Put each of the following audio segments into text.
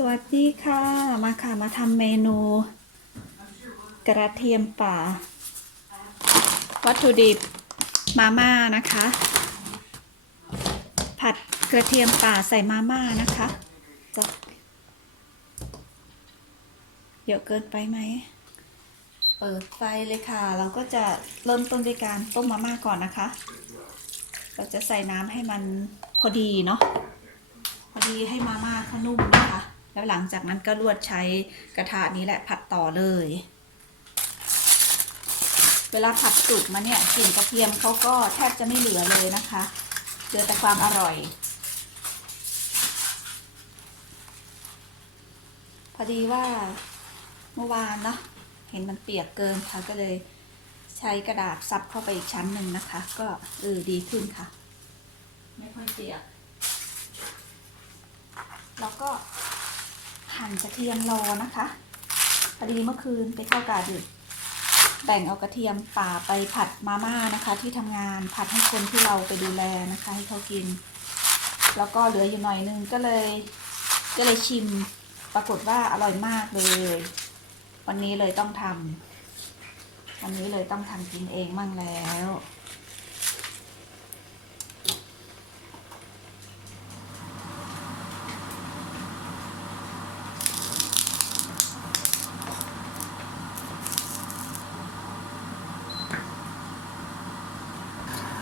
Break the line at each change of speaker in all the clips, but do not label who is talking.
สวัสดีค่ะ มาค่ะ มาทำเมนู กระเทียมป่า วัตถุดิบมาม่านะคะ ผัดกระเทียมป่าใส่มาม่านะคะจะเยอะเกินไปไหม เปิดไฟเลยค่ะ เราก็จะเริ่มต้นด้วยการต้มมาม่าก่อนนะคะ เราจะใส่น้ำให้มันพอดีเนาะพอดีให้มาม่าเขานุ่มนะคะ แล้วหลังจากนั้นก็ลวดใช้กระทะนี้แหละผัดต่อเลย เวลาผัดสุกมาเนี่ยกลิ่นกระเทียมเขาก็แทบจะไม่เหลือเลยนะคะเหลือแต่ความอร่อย พอดีว่าเมื่อวานเนาะเห็นมันเปียกเกินค่ะก็เลยใช้กระดาษซับเข้าไปอีกชั้นหนึ่งนะคะ ก็เออดีขึ้นค่ะ ไม่ค่อยเปียก แล้วก็ หั่นกระเทียมรอนะคะพอดีเมื่อคืนไปเข้ากาดึกแบ่งเอากระเทียมป่าไปผัดมาม่านะคะ ที่ทำงานผัดให้คนที่เราไปดูแลนะคะ ให้เขากิน แล้วก็เหลืออยู่หน่อยนึงก็เลย ก็เลยชิมปรากฏว่าอร่อยมากเลย วันนี้เลยต้องทำวันนี้เลยต้องทำกินเองมั่งแล้ว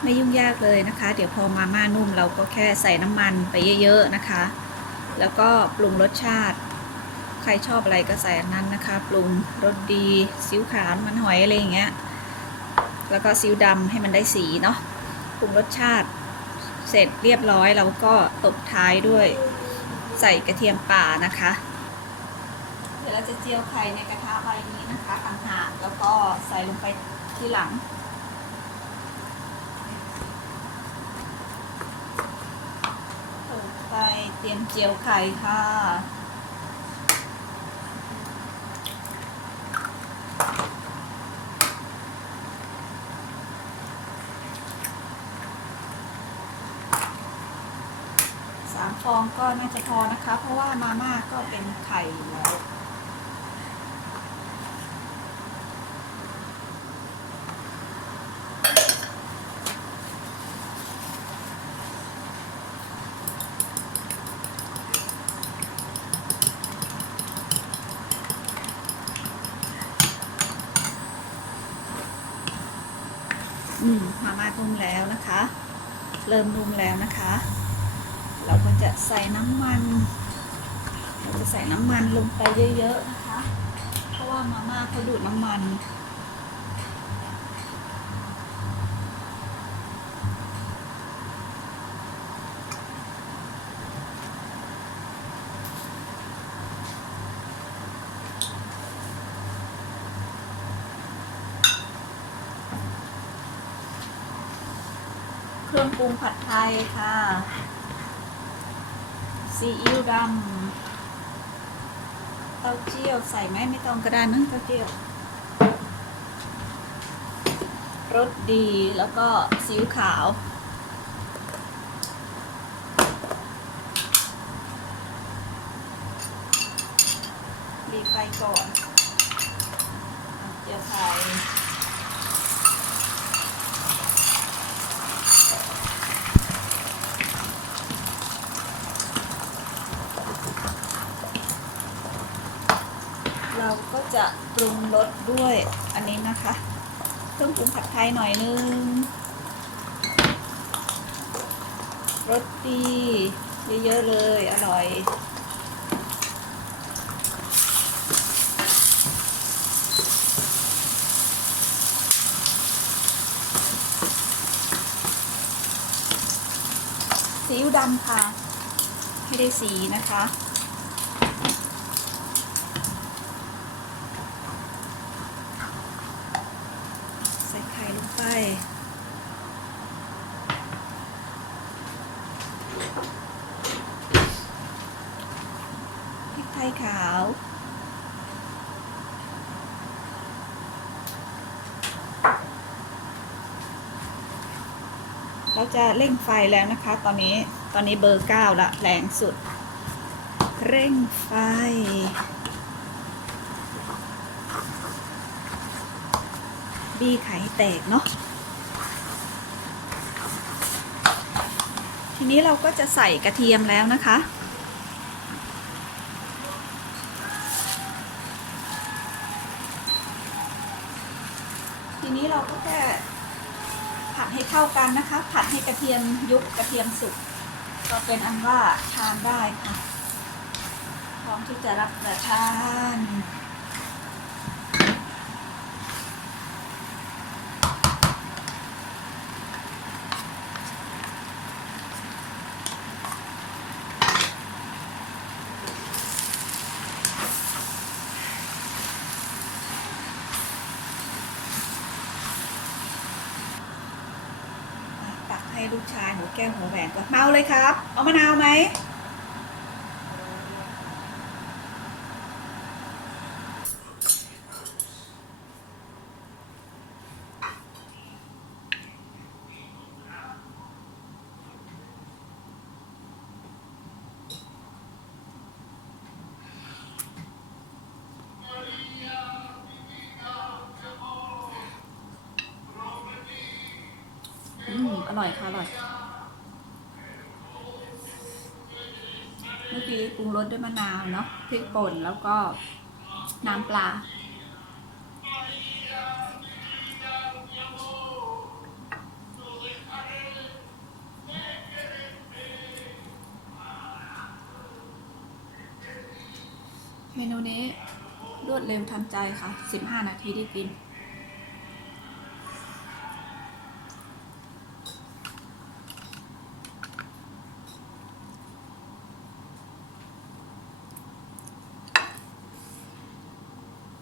ไม่ยุ่งยากเลยนะคะ เดี๋ยวพอมาม่านุ่มเราก็แค่ใส่น้ำมันไปเยอะๆนะคะ แล้วก็ปรุงรสชาติ ใครชอบอะไรก็ใส่อันนั้นนะคะ ปรุงรสดีซีอิ๊วขาวมันหอยอะไรอย่างเงี้ย แล้วก็ซีอิ๊วดำให้มันได้สีเนาะ ปรุงรสชาติเสร็จเรียบร้อยเราก็ตบท้ายด้วยใส่กระเทียมป่านะคะ เดี๋ยวเราจะเจียวไข่ในกระทะใบนี้นะคะต่างหากแล้วก็ใส่ลงไปทีหลัง เปิดไฟเตรียมเจียวไข่ค่ะ สามฟองก็น่าจะพอนะคะ เพราะว่ามาม่าก็เป็นไข่แล้ว อืมมาม่านุ่มแล้วนะคะ เริ่มนุ่มแล้วนะคะ เราก็จะใส่น้ำมัน เราจะใส่น้ำมันลงไปเยอะๆนะคะ เพราะว่ามาม่าเขาดูดน้ำมัน รื่องปรุงผัดไทยค่ะซีอิ๊วดำเต้าเจี้ยวใส่ไหมไม่ต้องก็ได้มั้งเต้าเจี้ยวรสดีแล้วก็ซีอิ๊วขาวรีบไฟก่อนเจียวไข่ เราก็จะปรุงรสด้วยอันนี้นะคะ เครื่องปรุงผัดไทยหน่อยนึงรสดีเยอะๆเลยอร่อยซีอิ๊วดำค่ะ ให้ได้สีนะคะ ใส่ไข่ลงไป พริกไทยขาว เราจะเร่งไฟแล้วนะคะ ตอนนี้ตอนนี้เบอร์เก้าละแรงสุด เร่งไฟ บีไข่แตกเนาะทีนี้เราก็จะใส่กระเทียมแล้วนะคะ ทีนี้เราก็แค่ ผัดให้เข้ากันนะคะ ผัดให้กระเทียมยุบกระเทียมสุกก็เป็นอันว่าทานได้ค่ะ พร้อมที่จะรับประทาน ลูกชายหัวแก้วหัวแหวนก็เมาเลยครับ เอามะนาวไหม อร่อยค่ะอร่อย เมื่อกี้ปรุงรสด้วยมะนาวเนาะพริกป่นแล้วก็น้ำปลา เมนูนี้รวดเร็วทันใจค่ะ 15 นาทีได้กิน